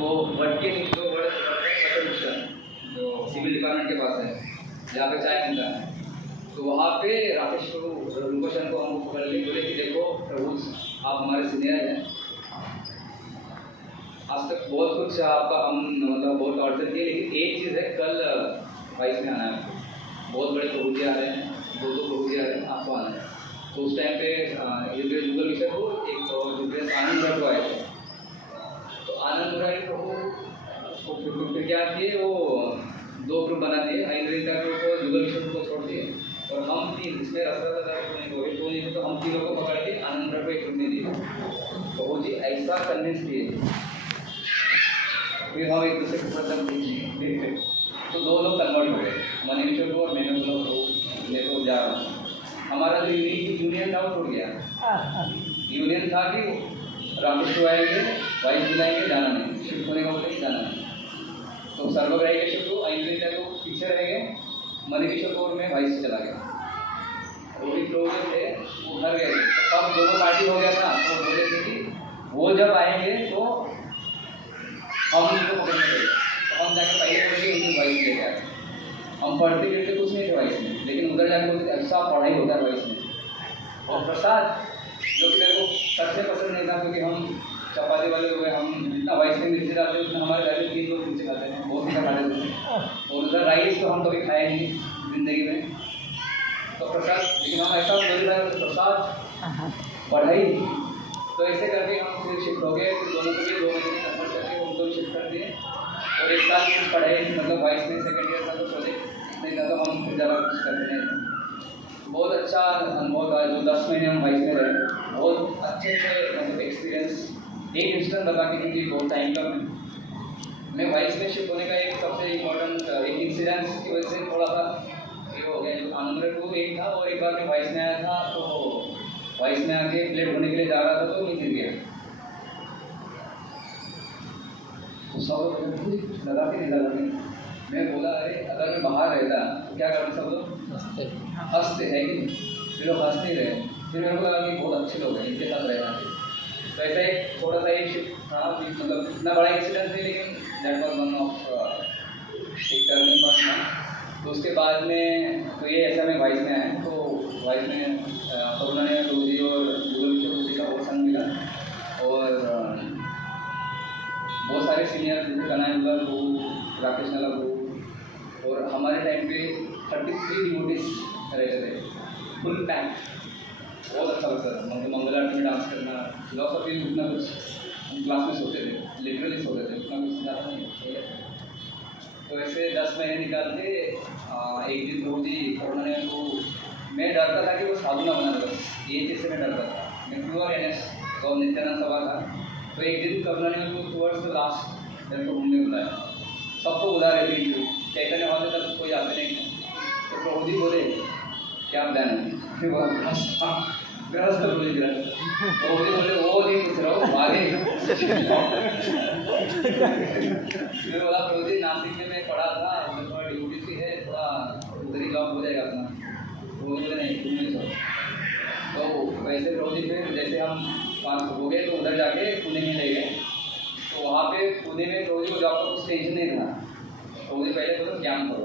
वो भटके नहीं तो बड़े जो सिविल डिपार्टमेंट के पास है, जहाँ पे चाय मिलता है, तो वहाँ पे राकेश रूपोशन को हमको पकड़ लिए, बोले कि देखो प्रभु आप हमारे सीनियर हैं, आज तक बहुत कुछ आपका हम मतलब बहुत ऑर्डर किए, लेकिन एक चीज़ है, कल वाइस में आना है आपको, बहुत बड़े प्रभु जी आ रहे हैं, दो प्रभु जी आ रहे हैं, आपको आना है। तो उस टाइम पे युगेश जुगल विषय को एक युगेश आनंद को आए थे, तो आनंद मुरारी प्रभु फिर क्या किए, वो 2 ग्रुप बना दिए, आयुर्वेदा ग्रुप को जुगल विषय को छोड़ दिए, और हम 3 इसमें रास्ता नहीं तो हम 3 को पकड़ के आनंद को एक ग्रुप में दिए। प्रभु जी ऐसा कन्विंस किए, फिर हम एक दूसरे को प्रसन्न देखते, तो 2 लोग कन्वर्ट हो गए, मनीषर को और मैंने बोला तो मैं तो जा रहा हूँ। हमारा जो यूनियन था वो टूट गया। यूनियन था कि राकेश को आएंगे, वाइस बुलाएंगे, जाना नहीं, शिफ्ट होने का बोले जाना नहीं, तो सर्वग्राही के शिफ्ट को आयुर्वेदा को पीछे रहेंगे, मनीषर को में वाइस चला गया। रोहित लोग थे वो घर गए, तो तब दोनों पार्टी हो गया था, तो बोले थे कि वो जब आएंगे तो हम उनको पकड़ने गए, तो हम जाके पहले बोले उनकी वाइस लेके आए। हम पढ़ते गिरते कुछ नहीं थे वाइस में, लेकिन उधर जाके बोलते अच्छा पढ़ाई होता है वाइस में। और प्रसाद जो कि मेरे को सबसे पसंद नहीं था, क्योंकि हम चपाती वाले हुए, हम जितना वाइस में मिर्ची डालते हैं उतना हमारे घर में 3 लोग मिर्ची खाते हैं, बहुत मीठा खा लेते हैं, और उधर राइस तो हम कभी खाए नहीं जिंदगी में। तो प्रसाद, लेकिन हम ऐसा बोल रहे हैं प्रसाद पढ़ाई, तो ऐसे करके हम फिर शिफ्ट हो गए, फिर दोनों को भी 2 महीने कन्वर्ट करके उनको भी शिफ्ट कर दिए, और 1 साल कुछ पढ़ाई मतलब वाइस में सेकेंड ईयर था, तो प्रोजेक्ट नहीं था, तो हम फिर ज़्यादा कुछ करते नहीं। बहुत अच्छा अनुभव था, जो 10 महीने हम वाइस में रहे, बहुत अच्छे मतलब एक्सपीरियंस। एक इंस्टेंट बता के क्योंकि बहुत टाइम का मैं वाइस में शिफ्ट होने का एक सबसे इम्पोर्टेंट एक इंसिडेंस की वजह से थोड़ा सा ये हो गया। आनंद को एक था, और एक बार मैं वाइस में आया था, तो वाइस में आके प्लेट होने के लिए जा रहा था, तो मैं गिर गया, तो सब लगा के नहीं लगा। मैं बोला अरे अगर मैं बाहर रहता तो क्या करते, सब लोग हंसते है कि फिर लोग हंसते रहे, फिर मेरे को लगा कि बहुत अच्छे लोग हैं, इनके साथ रहना चाहिए। तो ऐसा एक थोड़ा सा एक शिफ्ट था, मतलब इतना बड़ा इंसिडेंट नहीं, लेकिन दैट वाज वन ऑफ एक टर्निंग पॉइंट था। तो उसके बाद में तो ये ऐसा मैं वाइस में आया, तो वाइस में करुणा ने जी और गूगल जी का बहुत संग मिला, और बहुत सारे सीनियर कनाइला को, राकेश नाला को, और हमारे टाइम पे 33 डिवोटीज रहते थे, फुल पैक, बहुत अच्छा लगता था। मंगल आरती में डांस करना, फिलोसफी उतना कुछ क्लास में सोते थे, लिटरली सोते थे, उतना कुछ ज़्यादा नहीं। तो ऐसे 10 महीने निकाल के एक दिन प्रभु जी करुणा ने को, मैं डरता था कि वो साधु ना बना दो, ये चीज़ से मैं डरता था, मैं प्योर एनएस और नित्यानंद सभा था। तो एक दिन करुणा ने को टुवर्ड्स द लास्ट मेरे को घूमने बुलाया, सबको बुला रहे थे, चैतन्य वाले तक कोई आते नहीं थे। तो प्रभु जी बोले क्या प्लान है, फिर बोला गृहस्थ प्रभु जी गृहस्थ, प्रभु जी बोले वो नहीं पूछ रहा हूँ आगे। फिर बोला प्रभु जी नासिक में मैं पढ़ा था, थोड़ा ड्यूटी सी है, थोड़ा उधर ही जॉब हो जाएगा अपना। प्रभु जी बोले नहीं तुम नहीं सो। तो वैसे प्रभु जी फिर जैसे हम 5 हो गए, तो उधर जाके पुणे में ले गए। तो वहाँ पे पुणे में प्रभु जी को जॉब का कुछ टेंशन नहीं था। प्रभु जी पहले बोलो ज्ञान करो,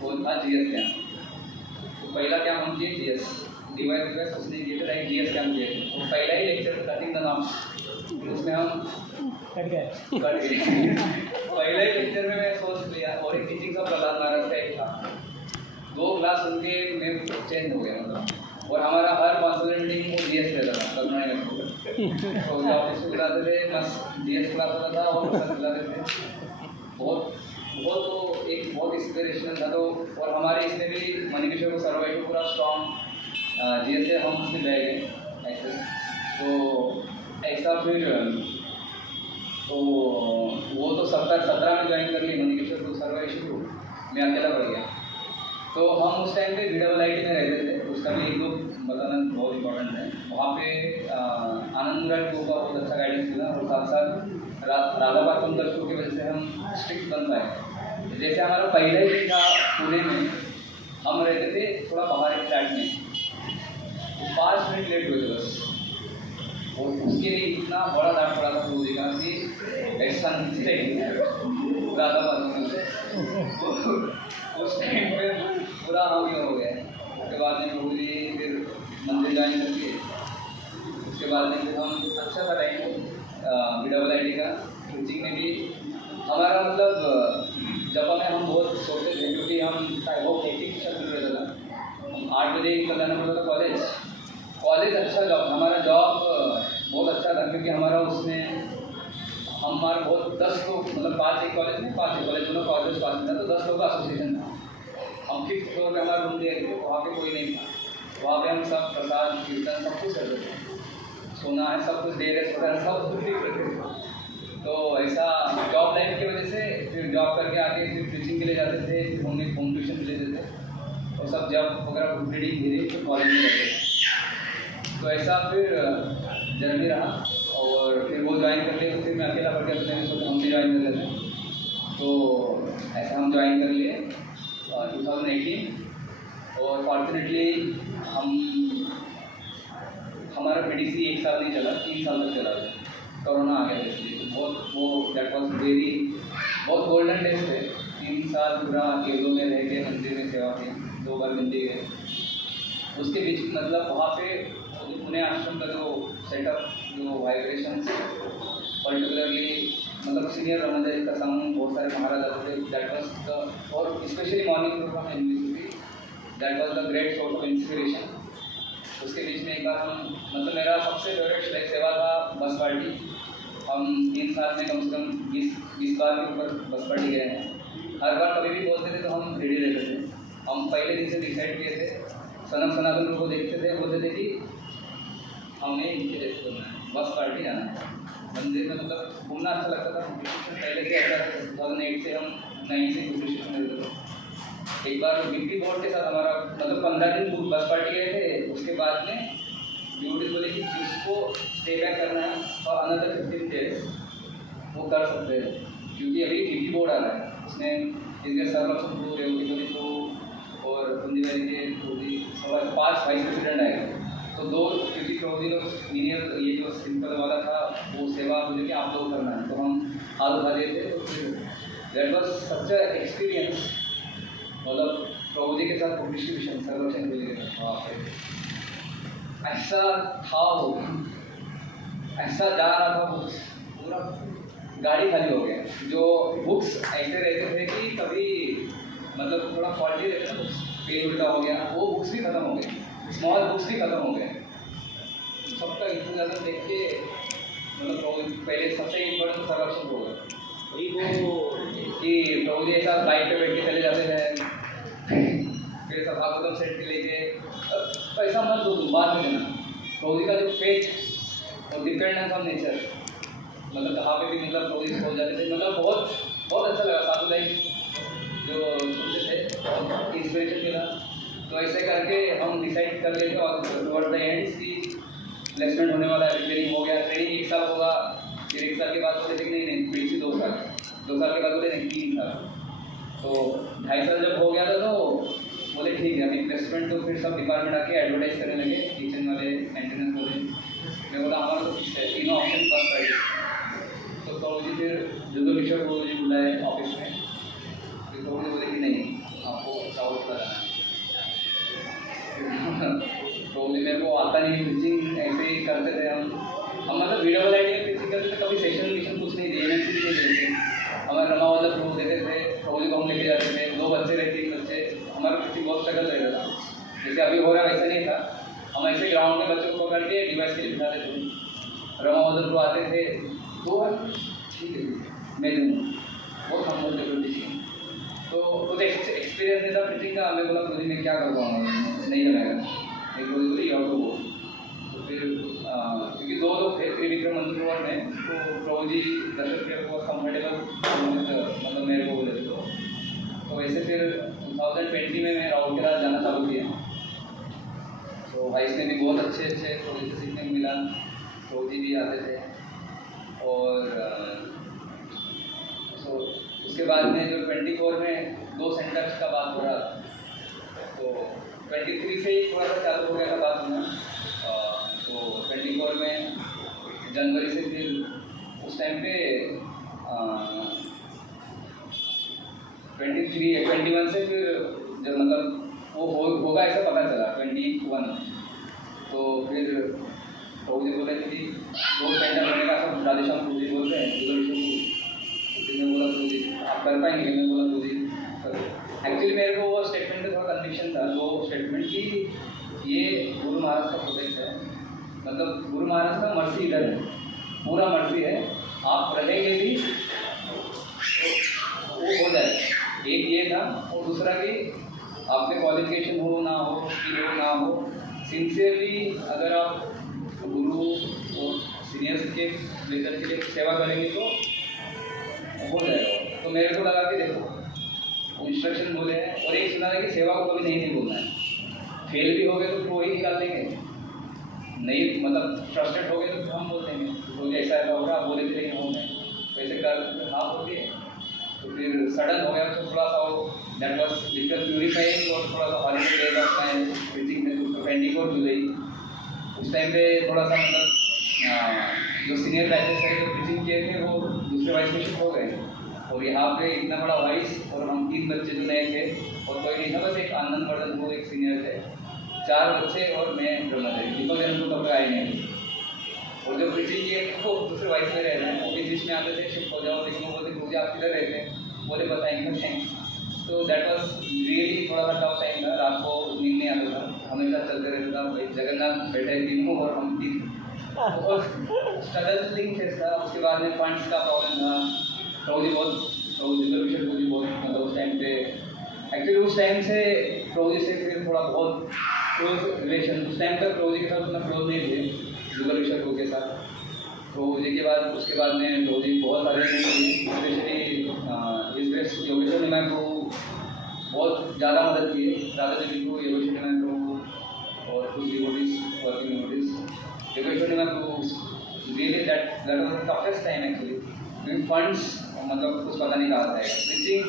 वो था GS ज्ञान। तो पहला क्या हम किए GS डिवाइस उसने किए थे, लाइक GS ज्ञान किए। तो पहला ही लेक्चर कटिंग द नाम, उसमें हम कट गए। पहले ही लेक्चर में मैं सोच लिया, और एक टीचिंग का प्रहलाद महाराज का एक था, 2 क्लास उनके में चेंज हो गया मतलब। और हमारा हर 5 मिनट मीटिंग वो GS रहता था करुणा में, तो ऑफिस में बुलाते थे, बस GS क्लास होता था और बुलाते थे। बहुत तो एक बहुत इंस्पिरेशनल था। तो और हमारे इसमें भी मनीषर को सर्वाइव पूरा स्ट्रॉन्ग GS से हम उसमें बैठ गए ऐसे। तो ऐसा फिर तो वो तो 17 में ज्वाइन कर ली मनीषर को सर्वाइव, मैं अकेला पड़ गया। तो हम उस टाइम पे VIIT में रहते थे, उसका भी एक लोग बताना बहुत इंपॉर्टेंट है। वहाँ पे आनंद मुरारी को का बहुत अच्छा गाइडेंस मिला, और साथ साथ राधा पात्रम दर्शकों की वजह से हम स्ट्रिक्ट बन पाए। जैसे हमारा पहला ही था पुणे में, हम रहते थे थोड़ा बाहर एक फ्लैट में, तो 5 मिनट लेट हुए थे बस, और उसके लिए इतना बड़ा डांट पड़ा था प्रभु जी का कि शांति से रहेंगे ज़्यादा बातों से। उस टाइम पे पूरा हम ये हो गया। उसके बाद में प्रभु जी फिर मंदिर ज्वाइन करके उसके बाद में फिर हम अच्छा सा टाइम BWIT का कोचिंग में भी हमारा मतलब जब हमें हम बहुत सोचते थे क्योंकि हम बहुत हेक्टिक शेड्यूल रहता था। हम 8 बजे निकल जाना पड़ता था कॉलेज अच्छा जॉब हमारा जॉब बहुत अच्छा था क्योंकि हमारा उसमें हमारा बहुत 10 लोग मतलब 5 एक कॉलेज में 5 एक कॉलेज दोनों कॉलेज पास में था तो 10 लोग का एसोसिएशन था। हम 5th फ्लोर पे हमारा रूम दिया थे वहाँ पे कोई नहीं था। वहाँ पे हम सब प्रसाद कीर्तन सब कुछ करते थे। सोना है सब कुछ दे रहे वगैरह सब कुछ भी करते थे। तो ऐसा जॉब लाइफ की वजह से फिर जॉब करके आके फिर टीचिंग के लिए जाते थे। फिर हम एक होम ट्यूशन लेते थे और सब जॉब वगैरह कंप्लीट धीरे फिर कॉलेज में रहते थे। तो ऐसा फिर जर्नी रहा और फिर वो ज्वाइन कर लिए। फिर मैं अकेला पढ़ गया तो मैंने सोचा हम भी ज्वाइन कर लेते हैं। तो ऐसा हम ज्वाइन कर लिए 2018 और फॉर्चुनेटली हमारा PTC 1 साल नहीं चला 3 साल तक चला। कोरोना आ गया इसलिए तो बहुत वो दैट वॉज वेरी बहुत गोल्डन डेज थे। 3 साल पूरा केलों में रह के मंदिर में सेवा की 2 बार मंदिर गए। उसके बीच मतलब वहाँ पे पुणे आश्रम का जो सेटअप जो वाइब्रेशन पर्टिकुलरली मतलब सीनियर रमनदास का संग बहुत सारे महाराज आते थे। दैट वॉज द और specially morning programme university that was the great source of inspiration. उसके बीच में एक बार हम मतलब मेरा सबसे फेवरेट सेवा था बस पार्टी। हम 3 साल में कम से कम 20 बार के ऊपर बस पार्टी गए हैं। हर बार कभी भी बोलते थे तो हम रेडी रहते थे। हम पहले दिन से डिसाइड किए थे सनातन को देखते थे बोलते थे कि हमें इनके जैसे करना है बस पार्टी जाना है मंदिर में मतलब घूमना अच्छा लगता था। पहले से ऐसा 2008 से हम 9 से स्टेशन रहते थे। एक बार बिक्री बोर्ड के साथ हमारा मतलब 15 दिन बस पार्टी गए थे। उसके बाद में ड्यूटी बोले कि जिसको स्टे बैक करना है और अनदर 15 डेज वो कर सकते हैं क्योंकि अभी बिक्री बोर्ड आ रहा है। उसमें इनके सर्वक्षण रेवती को और कुंजीवारी के 5 वाइस प्रेसिडेंट आएगा तो 2 क्योंकि प्रभु लोग सीनियर ये जो सिंपल वाला था वो सेवा मुझे कि आप लोग करना है तो हम हाथ उठा लिए थे। तो फिर दैट वॉज सच एक्सपीरियंस मतलब प्रभु जी के साथ डिस्ट्रीब्यूशन सर्वक्षण के लिए वहाँ पे ऐसा था वो ऐसा जा रहा था बुक्स पूरा गाड़ी खाली हो गया। जो बुक्स ऐसे रहते थे कि कभी मतलब थोड़ा फॉल्टी रहता था पेज उल्टा हो गया वो बुक्स भी खत्म हो गए। स्मॉल बुक्स भी खत्म हो गए। सबका इतना ज़्यादा देख के मतलब पहले सबसे इम्पोर्टेंट सर्वक्षण हो गया वही वो कि प्रभु जी ऐसा बाइक पे बैठ के चले जाते थे फिर सब भागवतम सेट के लेके पैसा मत दो बाद में देना। प्रभु जी का जो फेथ और डिपेंडेंस ऑन नेचर मतलब कहाँ पे भी मतलब प्रभु जी हो जाते थे मतलब बहुत अच्छा लगा। साधु लाइफ जो सुनते थे बहुत इंस्पिरेशन मिला। तो ऐसे करके हम डिसाइड कर लेते और टुवर्ड द एंड की प्लेसमेंट होने वाला है। ट्रेनिंग हो गया ट्रेनिंग 1 साल होगा फिर 1 साल के बाद बोले कि नहीं PTC 2 साल 2 साल के बाद बोले नहीं 3 साल। तो 2.5 साल जब हो गया था तो बोले ठीक है अभी प्लेसमेंट तो फिर सब डिपार्टमेंट आके एडवर्टाइज करने लगे किचन वाले मेंटेनेंस वाले। मैं बोला हमारा तो फिक्स है तीनों ऑप्शन बस पार्टी। तो प्रभु जी फिर जुगल किशोर प्रभु जी बुलाए ऑफिस में फिर प्रभु जी बोले कि नहीं आपको साउथ का जाना है। प्रभु जी मेरे को आता नहीं टीचिंग ऐसे ही करते थे हम मतलब BWIT में टीचिंग करते थे कभी सेशन कुछ नहीं दिए MNC नहीं देते। हमारे रमा वाला प्रभु देते थे प्रभु जी को हम लेके जाते थे 2 बच्चे रहते 3 बच्चे हमारा टीचिंग बहुत स्ट्रगल रहता था। जैसे अभी हो रहा है वैसा नहीं था। हम ऐसे ग्राउंड में बच्चों को पकड़ के डिवाइस के लिए बिठा देते थे। रमा वाला प्रभु आते थे तो ठीक है मैं दूँ बहुत हम बोलते थे टीचिंग। तो कुछ एक्सपीरियंस नहीं था टीचिंग का। हमें बोला प्रभु जी मैं क्या कर पाऊँगा नहीं लगाएगा एक बोली और तो फिर क्योंकि 2 लोग थे त्रिविक्रम मंदिर में तो प्रभु जी दर्शक के बहुत कम्फर्टेबल मतलब मेरे को बोले तो वैसे फिर 2020 में मैं राउरकेला जाना चालू किया। तो वाइस में भी बहुत अच्छे प्रभु जी से सीखने को मिला। प्रभु जी भी आते थे और तो उसके बाद में जो 24 में 2 सेंटर्स का बात हो रहा तो 23 से ही थोड़ा सा चालू हो गया था बात होना। तो 24 में जनवरी से फिर उस टाइम पे 21 से फिर जब मतलब वो होगा ऐसा पता चला 21, तो फिर प्रभु जी बोले कि 2 सेंटर करने का सब राधेश्याम प्रभु जी बोल रहे हैं, फिर मैं बोला प्रभु जी आप कर पाएंगे? मैं बोला प्रभु जी एक्चुअली मेरे को वो स्टेटमेंट में थोड़ा कन्विक्शन था, वो स्टेटमेंट की ये गुरु महाराज का प्रोजेक्ट है, मतलब गुरु महाराज का मर्सी इधर है, पूरा मर्सी है, आप रहेंगे भी तो वो हो जाएगा। एक ये था, और दूसरा कि आपके क्वालिफिकेशन हो ना हो, स्किल हो ना हो, सिंसियरली अगर आप गुरु और सीनियर्स के लेकर के लिए सेवा करेंगे तो हो जाएगा। तो मेरे को लगा कि देखो इंस्ट्रक्शन बोले हैं, और एक सुना है कि सेवा को कभी नहीं बोलना है, फेल भी हो गए तो वो ही निकाल देंगे, नहीं मतलब फ्रस्ट्रेट हो गए तो हम बोल देंगे तो ऐसा ऐसा होगा, आप बोले थे लेकिन हो गए वैसे कर हाँ होती है। तो फिर सडन हो गया तो थोड़ा सा वो दैट वॉज लिटिल प्यूरिफाइंग, और थोड़ा सा holiday days of time preaching में तो 24 जुलाई उस टाइम पे थोड़ा सा मतलब जो सीनियर बैचेस है जो प्रीचिंग किए थे वो दूसरे वाइस में शिफ्ट हो गए, और यहाँ पे इतना बड़ा वाइस और हम 3 बच्चे जो नए थे और कोई नहीं था, बस एक आनंद वर्धन वो एक सीनियर थे, 4 बच्चे और मैं ब्रह्मचारी, दीपक जन तो कब आए नहीं, और जो प्रीचिंग किए वो दूसरे वाइस में रह रहे हैं, वो भी बीच में आते थे शिफ्ट हो जाओ, लेकिन वो बोलते मुझे आप किधर रहते हैं, बोले बताएंगे थैंक्स। तो दैट वॉज रियली थोड़ा सा टफ टाइम था, रात को नींद नहीं आता था, हमेशा चलते रहता था, भाई जगन्नाथ बैठे तीनों और हम 3 और स्ट्रगलिंग फेस था। उसके बाद में फंड्स का प्रॉब्लम था, प्रभु जी बहुत मतलब उस टाइम पे एक्चुअली उस टाइम से प्रभु जी से फिर थोड़ा बहुत क्लोज रिलेशन, उस टाइम तक प्रभु जी के साथ उतना क्लोज नहीं थे जुगल के साथ। प्रभु जी के बाद उसके बाद में प्रभु जी बहुत सारे स्पेशली इस योगेश्वर मैम को बहुत ज़्यादा मदद की, राधा देवी को, योगेश्वर मैम को और कुछ devotees working devotees, Yogeshwar ma'am को really that was the toughest time actually, क्योंकि फंड्स मतलब कुछ पता नहीं कहा जाएगा। प्रीचिंग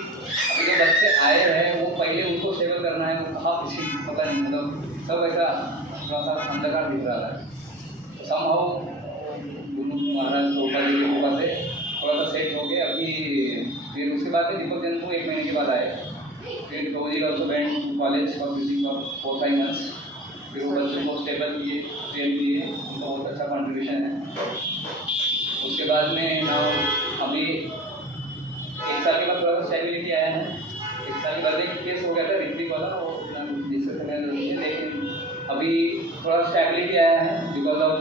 अभी जो बच्चे आए हैं वो पहले उनको सेवा करना है, वो कहाँ प्रीचिंग पता नहीं, मतलब सब ऐसा थोड़ा सा अंधकार दिख रहा था। समहाउ गुरु महाराज गोपाल जी की कृपा से थोड़ा सा सेट हो गए। अभी फिर उसके बाद में दीपक जन को 1 महीने के बाद आए, फिर Prabhu ji also went college for preaching for 4-5 months, फिर वो बच्चों को स्टेबल किए, ट्रेन किए, उनका बहुत अच्छा कॉन्ट्रीब्यूशन है। उसके बाद में नाउ अभी 1 साल के बाद थोड़ा सा स्टेबिलिटी आया है, 1 साल के बाद एक केस हो गया था ऋत्विक वाला, वो डिस्कस करने जरूरी है, लेकिन अभी थोड़ा स्टेबिलिटी आया है because of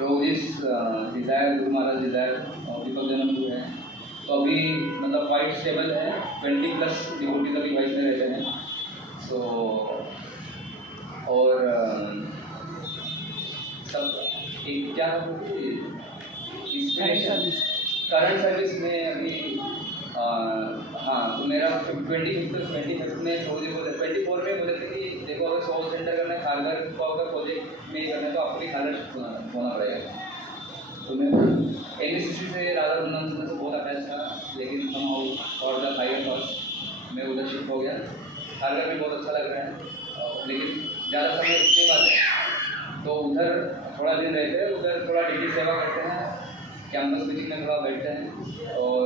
रोजिस desire, Guru Maharaj desire और दीपक जन्म जो है, तो अभी मतलब वाइट स्टेबल है, 20+ डिवोटीज अभी वाइस में रहते हैं। सो और सब एक क्या करंट सर्विस में अभी हाँ, तो मेरा 25 में प्रभु जी बोले, 24 में बोले थे कि देखो अगर 100 सेंटर करना है खारघर को, अगर प्रोजेक्ट में ही करना है तो आपको भी खारघर होना पड़ेगा। तो मैं NSCC से राधा वृंदावन से बहुत अटैच था, लेकिन हम और द हायर फर्स्ट मैं उधर शिफ्ट हो गया। खारघर में बहुत अच्छा लग रहा है, लेकिन ज़्यादा समय रुकने वाले तो उधर थोड़ा दिन रहते हैं, उधर थोड़ा ड्यूटी सेवा करते हैं, कैंपस मीटिंग में थोड़ा बैठते हैं, और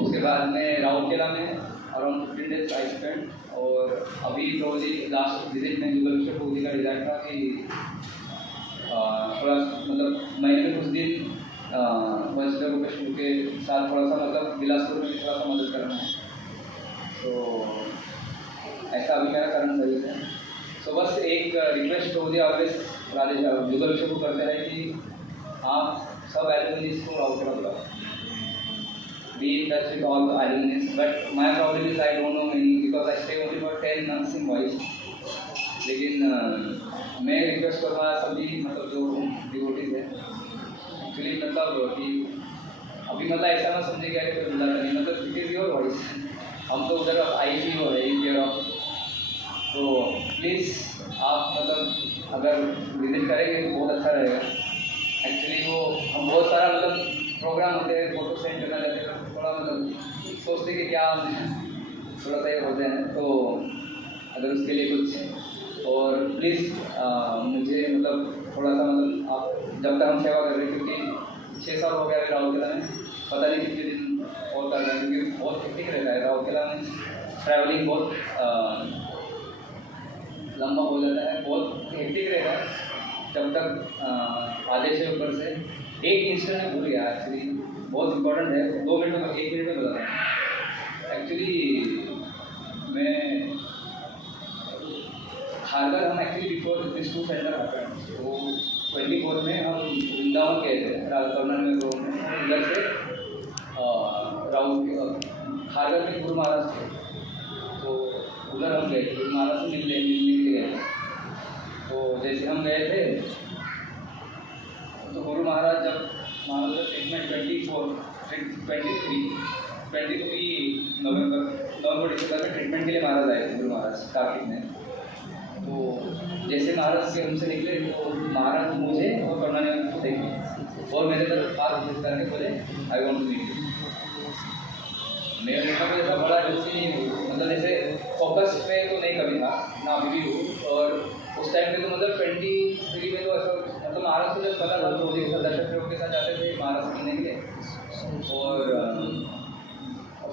उसके बाद में राउरकेला में अराउंड 15 डेज आई स्पेंड। और अभी प्रभु जी लास्ट विजिट में जुगल प्रभु जी का डिज़ाइन था कि थोड़ा मतलब महीने में कुछ दिन वैष्णव रूपेश के साथ थोड़ा सा मतलब बिलासपुर में थोड़ा सा मदद करना है, तो ऐसा अभी मेरा करंट सर्विस है। तो बस एक रिक्वेस्ट प्रभु जी ऑलवेज राधे जुगल को करते हैं कि आप सब एल्यूमिनीज को राउरकेला बुलाओ, be in touch with all the alumni, but my problem is I don't know many because I stay only for 10 months in Voice. लेकिन मैं रिक्वेस्ट करूँगा सभी मतलब जो डिवोटीज हैं एक्चुअली मतलब कि अभी मतलब ऐसा ना समझे गया कि बुलाता नहीं, मतलब इट इज़ योर वॉइस, हम तो उधर ICU हो रहे हैं, तो प्लीज़ आप मतलब अगर विजिट करेंगे तो बहुत अच्छा रहेगा। एक्चुअली वो हम बहुत सारा मतलब प्रोग्राम होते हैं, फोटो सेंड करना चाहते हैं, थोड़ा मतलब सोचते कि क्या थोड़ा सा ये होते हैं, तो अगर उसके लिए कुछ और प्लीज़ मुझे मतलब थोड़ा सा मतलब आप जब तक हम सेवा कर रहे हैं, क्योंकि 6 साल हो गया अभी राउरकेला में, पता नहीं कितने दिन और कर रहे हैं, क्योंकि बहुत हेक्टिक रहता है राउरकेला में, ट्रैवलिंग बहुत लंबा हो जाता है, बहुत हेक्टिक रहेगा जब तक आधे से ऊपर से एक इंस्टेंट में भूल गया एक्चुअली, बहुत इंपॉर्टेंट है, 2 मिनट में 1 मिनट में बता रहा हूँ। एक्चुअली मैं खारगर हम actually before this to centre happened, तो 24 में हम वृंदावन गए थे कर्नल में, तो उधर से राउंड खारगर में गुरु महाराज थे, तो उधर हम गए गुरु महाराज से मिलने के लिए गए। तो जैसे हम गए थे तो गुरु महाराज जब महाराज ट्रीटमेंट 23 नवंबर डिसंबर में ट्रीटमेंट के लिए महाराज आए थे गुरु महाराज कार्तिक में। तो जैसे महाराज के हमसे निकले तो महाराज मुझे और कर्नाटक को देखे और मेरे तरफ हाथ करके बोले I want to meet you. मैं उनका कोई ऐसा बड़ा रुचि नहीं हूँ, मतलब जैसे फोकस पे तो नहीं कभी था ना अभी भी हूँ। और उस टाइम पे तो मतलब 23 में तो ऐसा मतलब महाराज को जब पता था तो दर्शक लोग के साथ जाते थे महाराज मिलने के लिए। और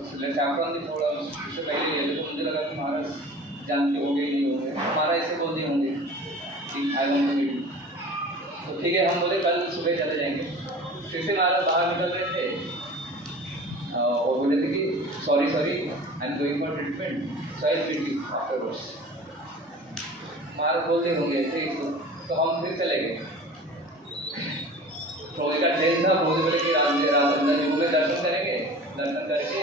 सैफरन भी थोड़ा उससे पहले गए थे तो मुझे लगा कि महाराज जानते होंगे नहीं होंगे, हमारा ऐसे बोलते होंगे कि I want to meet you. तो ठीक है हम बोले कल सुबह चले जाएंगे। फिर से महाराज बाहर निकल रहे थे और बोले थे कि sorry I am going for treatment so I meet you afterwards. Maharaj बोलते होंगे ऐसे ही, तो हम फिर चले गए। रोज का ट्रेन था, रोज बोले कि रात में दर्शन करेंगे, दर्शन करके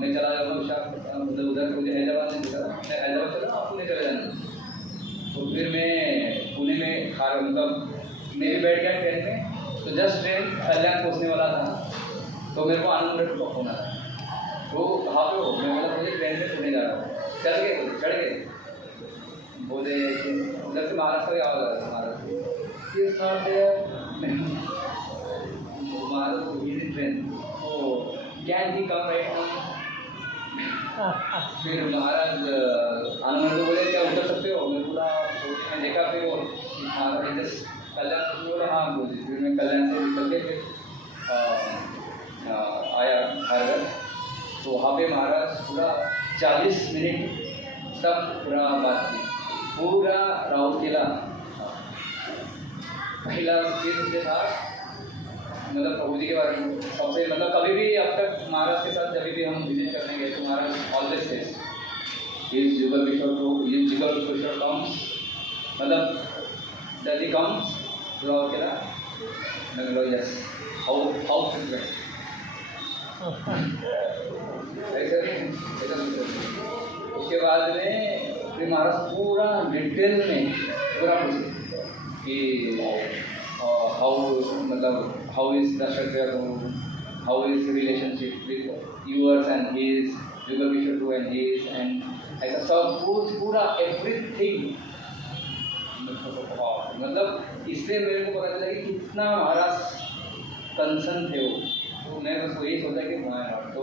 मैं चला जाऊँगा विशाखापट्टनम, उधर मुझे हैदराबाद नहीं दिखा, मैं हैदराबाद चला आप पुणे चले जाना। तो फिर मैं पुणे में मतलब मैं भी बैठ गया ट्रेन में, तो जस्ट ट्रेन कल्याण पहुँचने वाला था तो मेरे को आनंद का फोन आया। तो कहाँ पे हो? मैं बोला मुझे ट्रेन में पुणे जा रहा हूँ। चल गए चढ़ गए, बोले उधर से महाराष्ट्र का आवाज़ आ रहा था महाराष्ट्र किस नाम से Maharashtra train can he come right. फिर महाराज आनंद को बोले क्या उतर सकते हो? मैं पूरा मैं देखा फिर वो महाराज जस्ट कल्याण बोले हाँ बोले। फिर मैं कल्याण से निकल के फिर आया खारगर। तो वहाँ पे महाराज पूरा 40 मिनट सब पूरा बात की, पूरा राउरकेला पहला मुझे था मतलब प्रभु जी के बारे में सबसे मतलब कभी भी अब तक महाराज के साथ जब भी हम विजिट करने गए तो Maharaj always says is Jugal Kishore comes, मतलब does he comes to Rourkela? मैं बोला यस, हाउ फ्रीक्वेंट ऐसा। उसके बाद में फिर महाराज पूरा डिटेल में पूरा पूछे कि how is Dashrath Prabhu, how is the relationship with yours and his, Jugal Kishore too and his, and ऐसा सब पूरा everything। मतलब इससे मेरे को पता चला कि कितना महाराज कंसर्न थे वो। तो मैं बस वही सोचा कि माय तो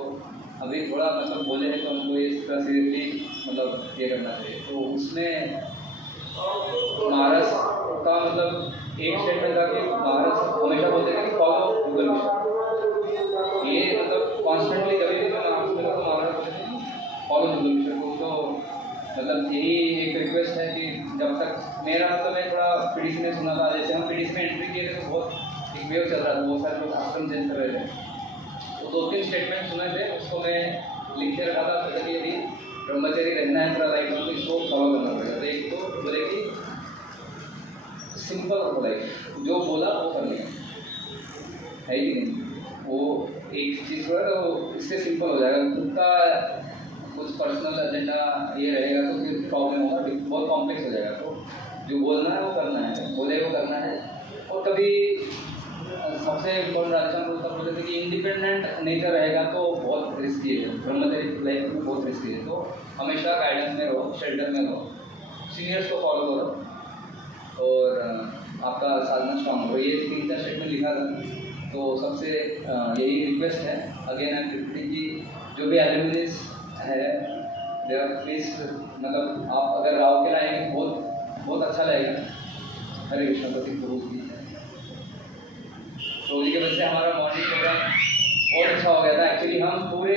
अभी थोड़ा मतलब बोले हैं तो हमको इसका सीरियसली मतलब ये करना चाहिए। तो उसमें महाराज का मतलब एक स्टेटमेंट था कि महाराज हमेशा बोलते थे कि फॉलो जुगल किशोर। ये मतलब कॉन्स्टेंटली कभी भी मैं महाराज बोलते थे फॉलो जुगल किशोर को। तो मतलब यही एक रिक्वेस्ट है कि जब तक मेरा मतलब मैं थोड़ा पीडीसी में सुना था, जैसे हम पीडीसी में एंट्री किए थे तो बहुत एक वेव चल रहा था, बहुत सारे लोग आश्रम चेंज कर रहे थे। तो 2-3 स्टेटमेंट सुने थे, उसको मैं लिख के रखा था कि यदि ब्रह्मचर्य रहना है पूरा लाइफ में तो इसको फॉलो करना पड़ेगा। तो एक तो बोले कि सिंपल और लाइफ जो बोला वो करने है कि नहीं, वो एक चीज़ हो तो इससे सिंपल हो जाएगा। खुद का कुछ पर्सनल एजेंडा ये रहेगा तो फिर प्रॉब्लम होगा, बहुत कॉम्प्लेक्स हो जाएगा। तो जो बोलना है वो करना है, बोले वो करना है। और कभी सबसे इम्पोर्टेंट राजस्थान को तब बोलते थे कि इंडिपेंडेंट नेचर रहेगा तो बहुत रिस्की है, ब्रह्मचर्य लाइफ में बहुत रिस्की है। तो हमेशा गाइडेंस में रहो, शेल्टर में रहो, सीनियर्स को फॉलो करो और आपका साधना स्ट्रॉन्ग हो। ये 3-4 स्टेटमेंट लिखा था। तो सबसे यही रिक्वेस्ट है अगेन एंड रिपीटिंग कि जो भी एल्यूमिनीज है प्लीज़ मतलब आप अगर राव के लाएंगे बहुत अच्छा लगेगा। हरे कृष्ण प्रति गुरु की तो की वजह से हमारा मॉर्निंग प्रोग्राम बहुत अच्छा हो गया था। एक्चुअली हम पूरे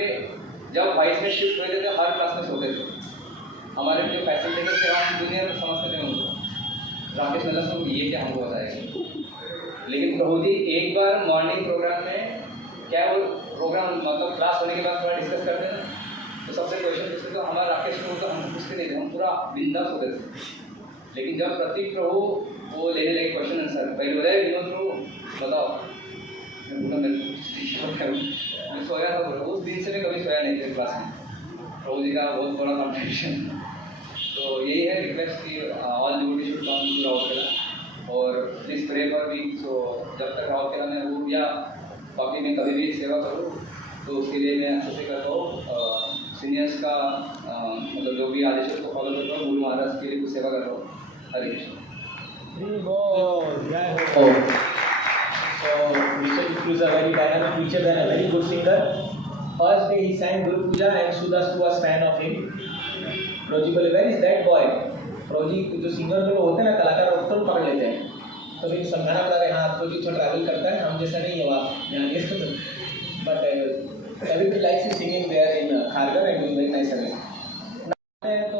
जब वाइस में शिफ्ट हुए थे तो हर क्लास में सोते थे। हमारे जो फैसिलिटेटर थे हम जूनियर समझते थे उनको, राकेश मतलब तो ये क्या हमको बताएगा। लेकिन प्रभु जी एक बार मॉर्निंग प्रोग्राम में क्या वो प्रोग्राम मतलब क्लास होने के बाद थोड़ा डिस्कस करते थे, तो सबसे क्वेश्चन पूछते तो हमारा राकेश प्रभु तो हम पूछते नहीं थे, हम पूरा बिंदास होते थे। लेकिन जब प्रतीक प्रभु वो लेने लगे क्वेश्चन आंसर, पहले बोले विनोद प्रभु बताओ, मैं सोया था बोला, उस दिन से मैं कभी सोया नहीं था क्लास में। प्रभु जी का बहुत बड़ा कॉन्ट्रीब्यूशन। तो यही है रिक्वेस्ट कि all devotee should come to Rourkela और please pray for me. So जब तक राउरकेला में हूँ या बाकी मैं कभी भी सेवा करूँ तो उसके लिए मैं अच्छे से करता हूँ। सीनियर्स का मतलब जो भी आदेश है उसको फॉलो करता हूँ, गुरु महाराज के लिए कुछ सेवा करता हूँ। हरे Krishna. So, Mr. Gupta is a very dynamic teacher and a very good singer. First day he sang Guru Puja and Sudas was fan of him. Proji बोले where is that boy? प्रोजी जो सिंगर जो होते हैं ना कलाकार उसको पकड़ लेते हैं, तो फिर समझाना पड़ा है हाँ प्रोजी तो ट्रैवल करता है, हम जैसा नहीं है वहाँ यहाँ गेस्ट तो but everybody likes his singing there in Khargar and doing very nice service. तो